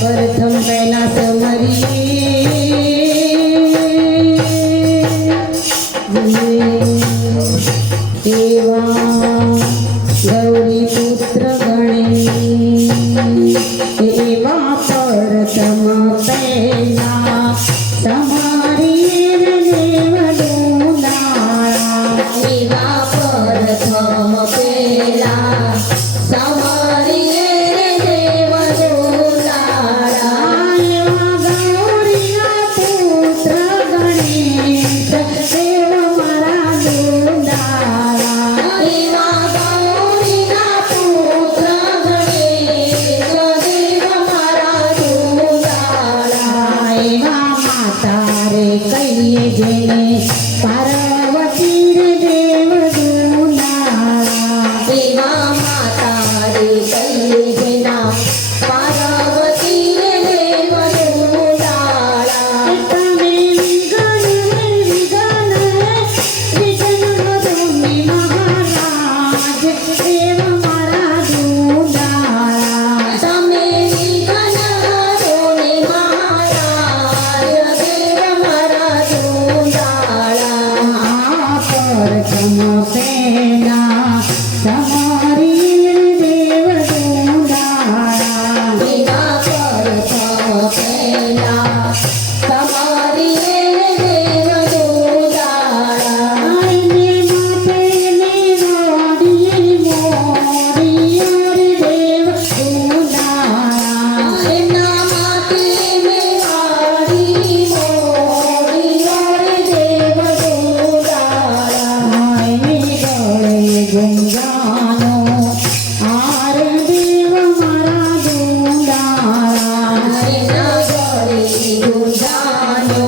प्रथम पहला देवा गौरी पुत्र गणे एवा प्रथम पहला તમારી દેવ દુલારા એવા પ્રથમ પહેલા તમારી દેવ દુલારા એવા ગૌરીના પુત્ર ગણેશ દેવ મારા દુલારા એવા ગૌરીના પુત્ર ગણેશ દેવ મારા દુલારા એવા તારે કહીએ જેને પાર્વતી દેવ દુલારા એવા માતા રે કહીએ જેના પાર્વતી દેવ દુલારા તમે વિઘ્ન ધોની મહારાજ દેવ મારા દુલારા તમે વિઘ્ન ધોની મહારાજ પ્રથમ પહેલા તમારી દેવ દુલારા એવા પ્રથમ પહેલા તમારી દેવ દુલારા ને માથે ને વાડીએ મોરી દેવ દુલારા એના માથે ને વાડી મોરી દેવ દુલારા ગુંજાનો આર દેવ મારા દુલારા એના ગળે ગુંજાનો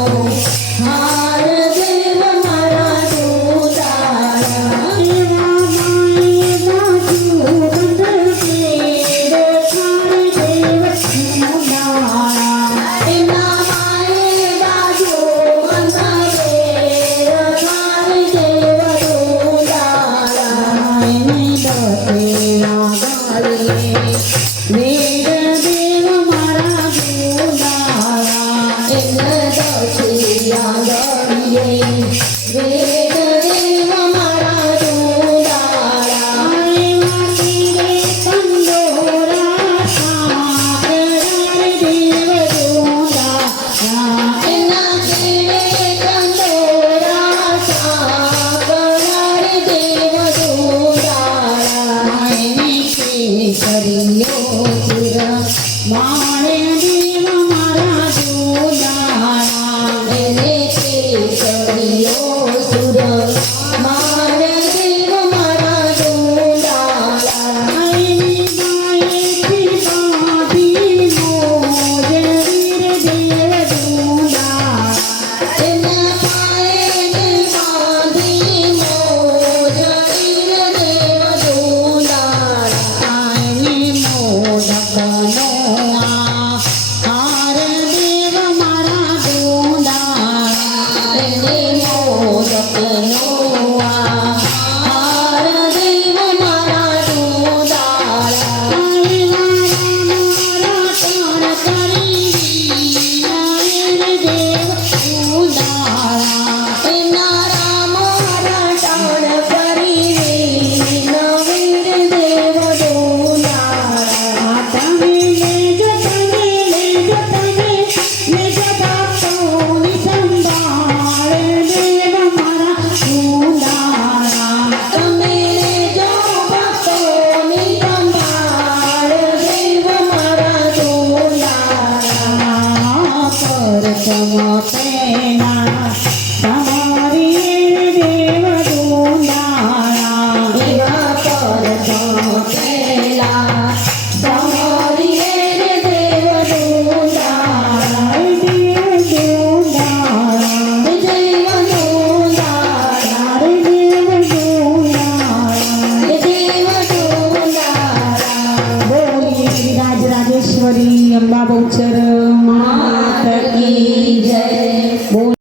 આર દેવ મારા દુલારા એવા માએ બાજુ બંધ કે દેવ દુલારા એના માએ બાજુ બંધ કે દેવ દુલારા વેદ દેવ મારા દુલારા વેદ દેવ મારા દુલારા કંદોરા દેવ દુલારા એના કંદોરા દેવ દુલારા કરીયો સુર માણે દેવ મારા દુલારા એને કરીયો સુર માણે દેવ મારા દુલારા એની માયેથી બાંધી મોજ વીર દેવ દુલારા એના પાયેથી બાંધી મોજ વીર દેવ દુલારા મોદકનો હાર દેવ મારા દુલારા મોદકનો હાર દેવ મારા દુલારા મારા દેવ દુલારા એના રામ રટણ કરી નવીર દેવ દુલારા તમે રાજેશ્વરી અંબા બહુચર